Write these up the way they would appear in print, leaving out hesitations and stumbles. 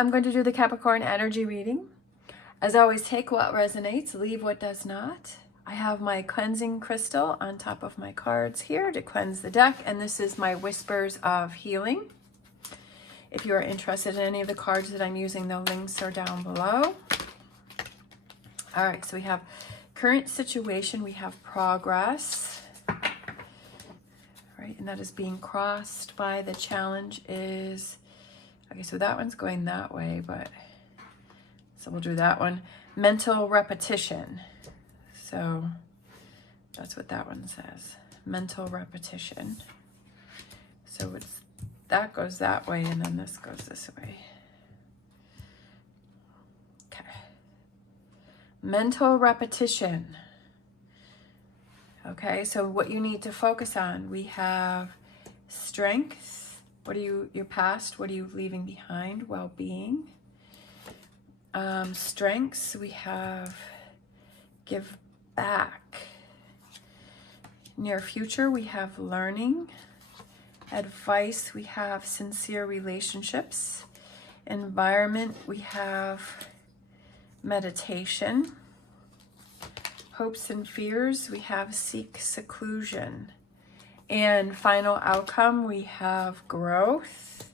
I'm going to do the Capricorn energy reading. As always, take what resonates, leave what does not. I have my cleansing crystal on top of my cards here to cleanse the deck, and this is my Whispers of Healing. If you are interested in any of the cards that I'm using, the links are down below. All right, so we have current situation, we have progress, right? And that is being crossed by the challenge is, okay, so that one's going that way, but so we'll do that one. Mental repetition. So that's what that one says. Mental repetition. So it's that goes that way and then this goes this way. Okay. Mental repetition. Okay, so what you need to focus on, we have strength. What are your past? What are you leaving behind? Well-being. Strengths, we have give back. Near future, we have learning. Advice, we have sincere relationships. Environment, we have meditation. Hopes and fears, we have seek seclusion. And final outcome, we have growth.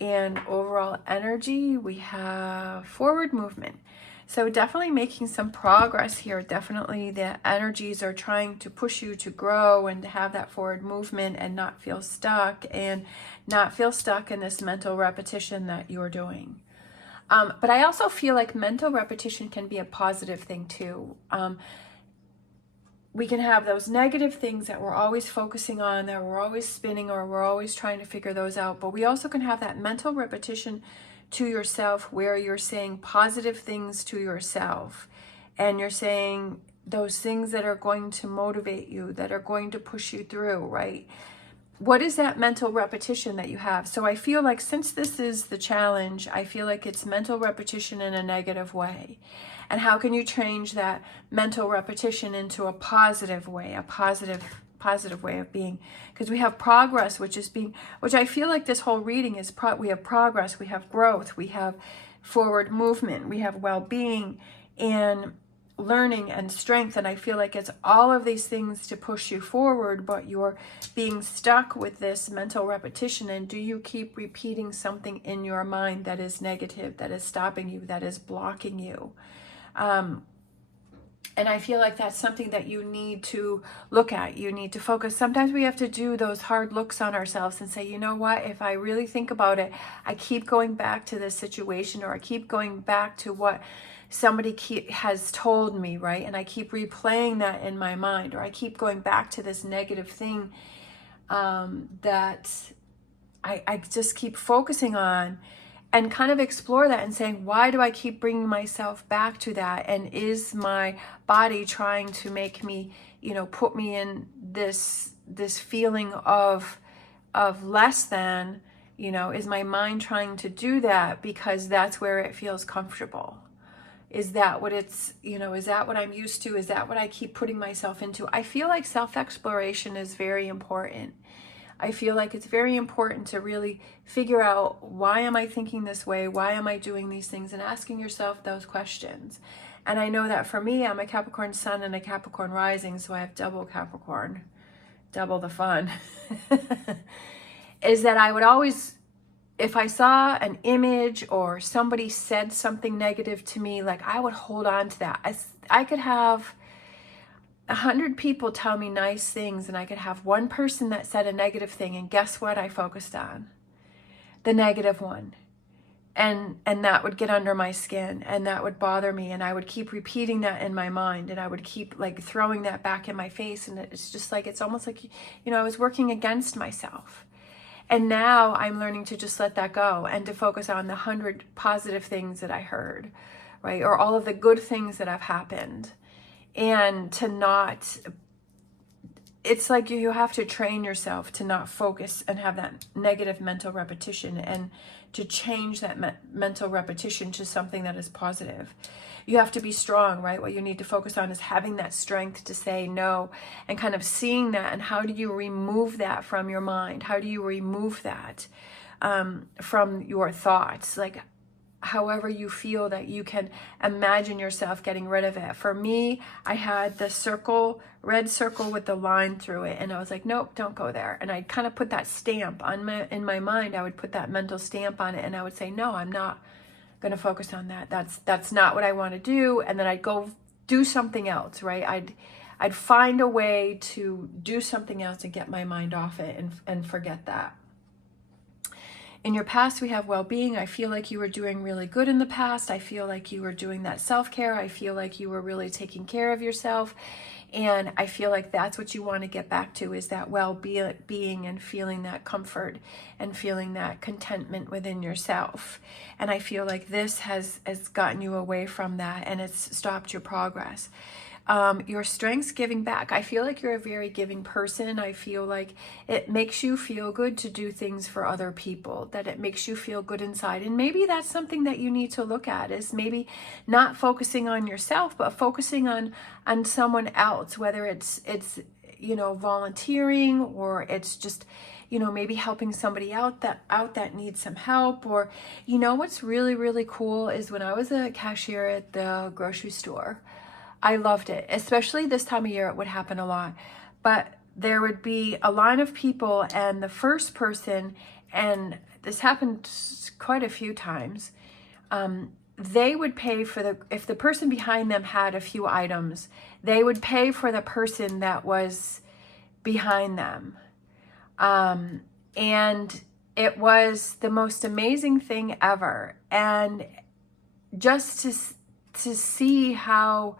And overall energy, we have forward movement. So definitely making some progress here. Definitely the energies are trying to push you to grow and to have that forward movement and not feel stuck and not feel stuck in this mental repetition that you're doing. But I also feel like mental repetition can be a positive thing too. We can have those negative things that we're always focusing on, that we're always spinning, or we're always trying to figure those out. But we also can have that mental repetition to yourself where you're saying positive things to yourself. And you're saying those things that are going to motivate you, that are going to push you through, right? What is that mental repetition that you have? So I feel like since this is the challenge, I feel like it's mental repetition in a negative way. And how can you change that mental repetition into a positive way, a positive way of being? Because we have progress, which I feel like this whole reading is, we have progress, we have growth, we have forward movement, we have well-being and learning and strength. And I feel like it's all of these things to push you forward, but you're being stuck with this mental repetition. And do you keep repeating something in your mind that is negative, that is stopping you, that is blocking you? And I feel like that's something that you need to look at. You need to focus. Sometimes we have to do those hard looks on ourselves and say, you know what, if I really think about it, I keep going back to this situation, or I keep going back to what somebody has told me, right? And I keep replaying that in my mind, or I keep going back to this negative thing that I just keep focusing on. And kind of explore that and saying, why do I keep bringing myself back to that? And is my body trying to make me, put me in this feeling of less than, is my mind trying to do that because that's where it feels comfortable? Is that what it's, is that what I'm used to? Is that what I keep putting myself into? I feel like self-exploration is very important. I feel like it's very important to really figure out, why am I thinking this way? Why am I doing these things? And asking yourself those questions. And I know that for me, I'm a Capricorn sun and a Capricorn rising, so I have double Capricorn, double the fun. Is that I would always, if I saw an image or somebody said something negative to me, like I would hold on to that. I could have 100 people tell me nice things, and I could have one person that said a negative thing, and guess what I focused on? The negative one. And that would get under my skin, and that would bother me, and I would keep repeating that in my mind, and I would keep like throwing that back in my face, and it's just like, it's almost like, I was working against myself. And now I'm learning to just let that go and to focus on the 100 positive things that I heard, right? Or all of the good things that have happened. And to not, it's like you have to train yourself to not focus and have that negative mental repetition, and to change that mental repetition to something that is positive. You have to be strong, right? What you need to focus on is having that strength to say no, and kind of seeing that. And how do you remove that from your mind? How do you remove that from your thoughts? Like, however you feel that you can imagine yourself getting rid of it. For me, I had the circle, red circle with the line through it, and I was like, nope, don't go there. And I kind of put that stamp on in my mind. I would put that mental stamp on it, and I would say, no, I'm not going to focus on that. That's not what I want to do. And then I'd go do something else, right? I'd find a way to do something else and get my mind off it and forget that. In your past, we have well-being. I feel like you were doing really good in the past. I feel like you were doing that self-care. I feel like you were really taking care of yourself. And I feel like that's what you want to get back to, is that well-being and feeling that comfort and feeling that contentment within yourself. And I feel like this has gotten you away from that, and it's stopped your progress. Your strengths, giving back. I feel like you're a very giving person. I feel like it makes you feel good to do things for other people, that it makes you feel good inside. And maybe that's something that you need to look at, is maybe not focusing on yourself, but focusing on someone else, whether it's volunteering, or it's just maybe helping somebody out that needs some help. Or what's really, really cool is when I was a cashier at the grocery store, I loved it, especially this time of year. It would happen a lot, but there would be a line of people, and the first person, and this happened quite a few times, they would pay for if the person behind them had a few items, they would pay for the person that was behind them. And it was the most amazing thing ever. And just to see how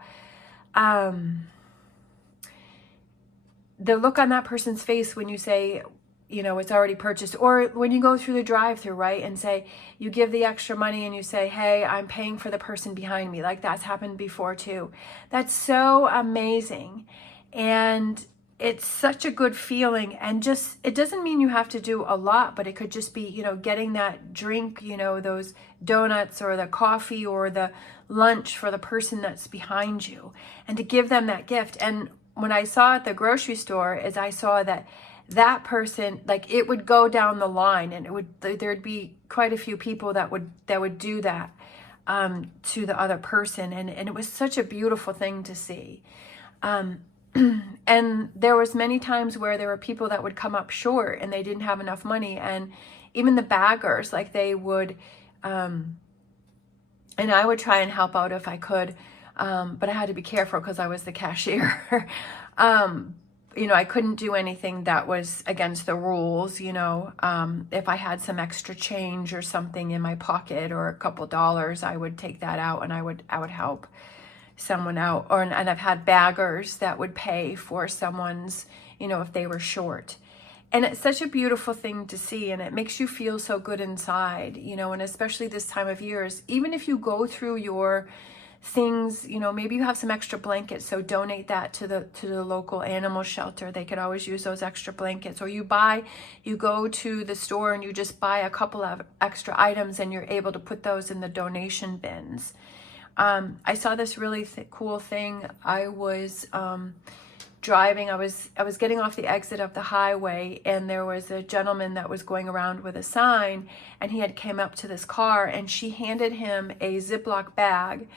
the look on that person's face when you say, it's already purchased, or when you go through the drive-through, right, and say, you give the extra money and you say, hey, I'm paying for the person behind me. Like, that's happened before too. That's so amazing. And it's such a good feeling. And just, it doesn't mean you have to do a lot, but it could just be, getting that drink, those donuts or the coffee or the lunch for the person that's behind you, and to give them that gift. And when I saw at the grocery store, is I saw that person, like, it would go down the line, and there'd be quite a few people that would do that to the other person, and it was such a beautiful thing to see. And there was many times where there were people that would come up short and they didn't have enough money, and even the baggers, like, they would and I would try and help out if I could, but I had to be careful because I was the cashier. I couldn't do anything that was against the rules. If I had some extra change or something in my pocket, or a couple dollars, I would take that out and I would help someone out. And I've had baggers that would pay for someone's, if they were short. And it's such a beautiful thing to see, and it makes you feel so good inside, and especially this time of year, even if you go through your things, maybe you have some extra blankets, so donate that to the local animal shelter. They could always use those extra blankets. Or you go to the store and you just buy a couple of extra items, and you're able to put those in the donation bins. I saw this really cool thing. I was driving, I was getting off the exit of the highway, and there was a gentleman that was going around with a sign, and he had came up to this car, and she handed him a Ziploc bag,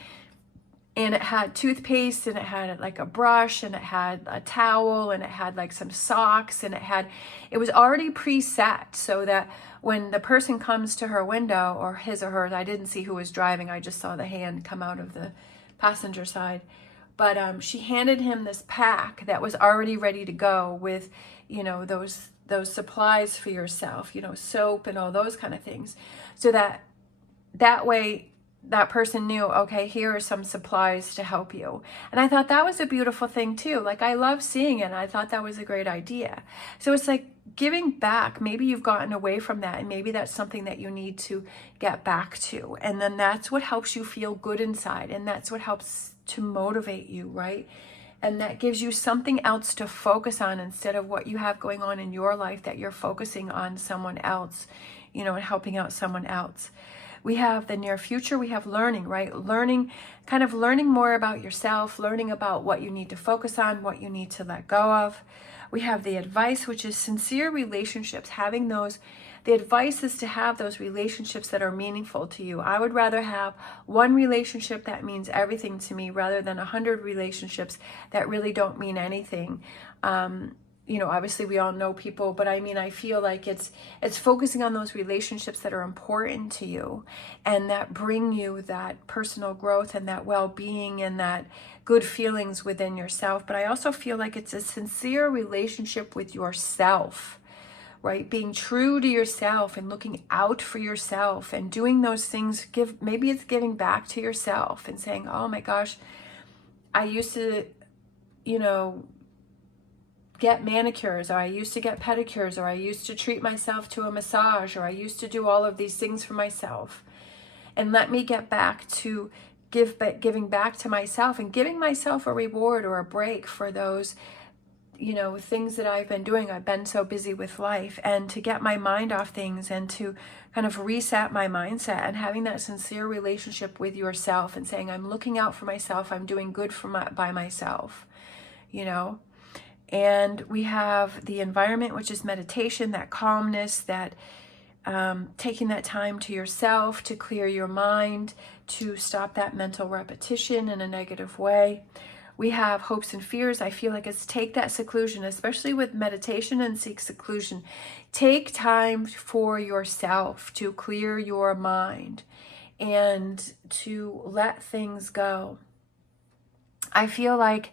and it had toothpaste, and it had like a brush, and it had a towel, and it had like some socks, and it was already preset, so that when the person comes to her window, or his or hers, I didn't see who was driving, I just saw the hand come out of the passenger side. But she handed him this pack that was already ready to go with, those supplies for yourself, soap and all those kind of things. So that way that person knew, okay, here are some supplies to help you. And I thought that was a beautiful thing too. Like, I love seeing it, and I thought that was a great idea. So it's like giving back. Maybe you've gotten away from that, and maybe that's something that you need to get back to. And then that's what helps you feel good inside, and that's what helps to motivate you, right? And that gives you something else to focus on, instead of what you have going on in your life, that you're focusing on someone else, and helping out someone else. We have the near future, we have learning, right? Learning more about yourself, learning about what you need to focus on, what you need to let go of. We have the advice, which is sincere relationships, having those the advice is to have those relationships that are meaningful to you. I would rather have one relationship that means everything to me rather than 100 relationships that really don't mean anything. You know, obviously we all know people, but I mean, I feel like it's focusing on those relationships that are important to you and that bring you that personal growth and that well-being and that good feelings within yourself. But I also feel like it's a sincere relationship with yourself, right? Being true to yourself and looking out for yourself and doing those things. Maybe it's giving back to yourself and saying, oh my gosh, I used to, you know, get manicures, or I used to get pedicures, or I used to treat myself to a massage, or I used to do all of these things for myself. And let me get back to giving back to myself and giving myself a reward or a break for those, you know, things that I've been doing. I've been so busy with life, and to get my mind off things and to kind of reset my mindset and having that sincere relationship with yourself and saying, I'm looking out for myself. I'm doing good by myself, you know. And we have the environment, which is meditation, that calmness, that taking that time to yourself to clear your mind, to stop that mental repetition in a negative way. We have hopes and fears. I feel like it's take that seclusion, especially with meditation and seek seclusion. Take time for yourself to clear your mind and to let things go. I feel like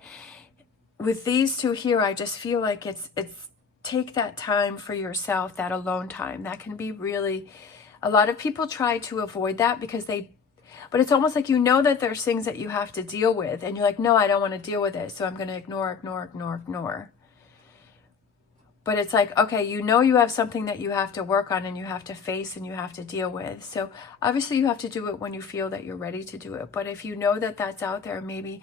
with these two here, I just feel like it's take that time for yourself, that alone time. That can be really, a lot of people try to avoid that because but it's almost like you know that there's things that you have to deal with and you're like, no, I don't want to deal with it. So I'm going to ignore. But it's like, okay, you know you have something that you have to work on and you have to face and you have to deal with. So obviously you have to do it when you feel that you're ready to do it. But if you know that that's out there, maybe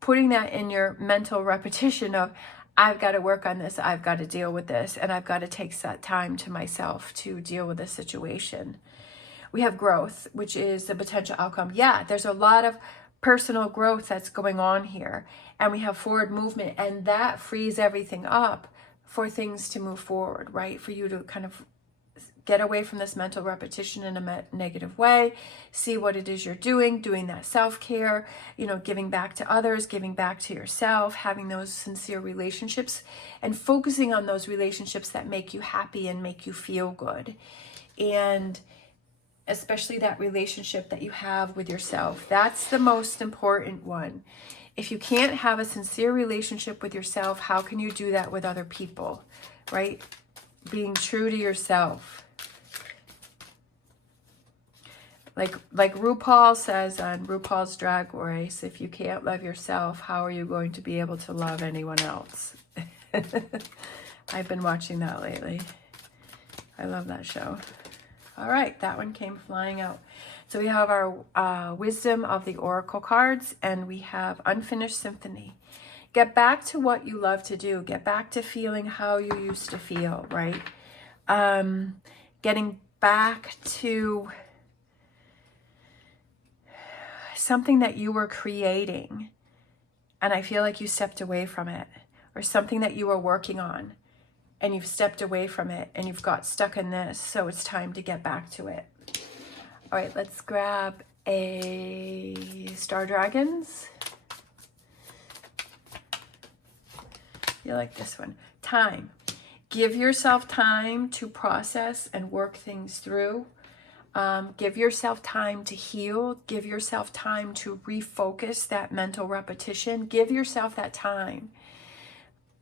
putting that in your mental repetition of, I've got to work on this, I've got to deal with this, and I've got to take that time to myself to deal with this situation. We have growth, which is the potential outcome. Yeah, there's a lot of personal growth that's going on here. And we have forward movement, and that frees everything up for things to move forward, right? For you to kind of get away from this mental repetition in a negative way, see what it is you're doing that self-care, you know, giving back to others, giving back to yourself, having those sincere relationships and focusing on those relationships that make you happy and make you feel good. And especially that relationship that you have with yourself. That's the most important one. If you can't have a sincere relationship with yourself, how can you do that with other people, right? Being true to yourself. Like RuPaul says on RuPaul's Drag Race, if you can't love yourself, how are you going to be able to love anyone else? I've been watching that lately. I love that show. All right, that one came flying out. So we have our Wisdom of the Oracle cards, and we have Unfinished Symphony. Get back to what you love to do. Get back to feeling how you used to feel, right? Getting back to something that you were creating, and I feel like you stepped away from it, or something that you were working on, and you've stepped away from it, and you've got stuck in this, so it's time to get back to it. All right, let's grab a Star Dragons. You like this one. Time. Give yourself time to process and work things through. Give yourself time to heal. Give yourself time to refocus that mental repetition. Give yourself that time.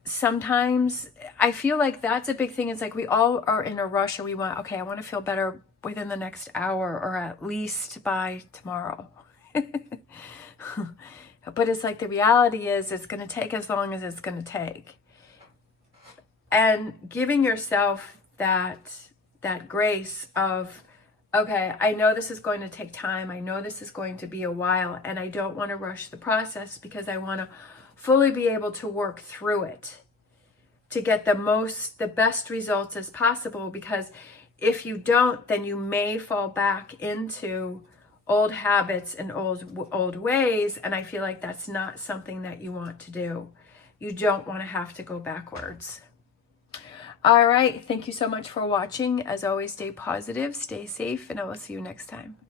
Sometimes I feel like that's a big thing. It's like we all are in a rush and we want, okay, I want to feel better within the next hour or at least by tomorrow. But it's like the reality is it's going to take as long as it's going to take. And giving yourself that grace of, okay, I know this is going to take time. I know this is going to be a while, and I don't want to rush the process because I want to fully be able to work through it to get the best results as possible. Because if you don't, then you may fall back into old habits and old ways, and I feel like that's not something that you want to do. You don't want to have to go backwards. All right. Thank you so much for watching. As always, stay positive, stay safe, and I will see you next time.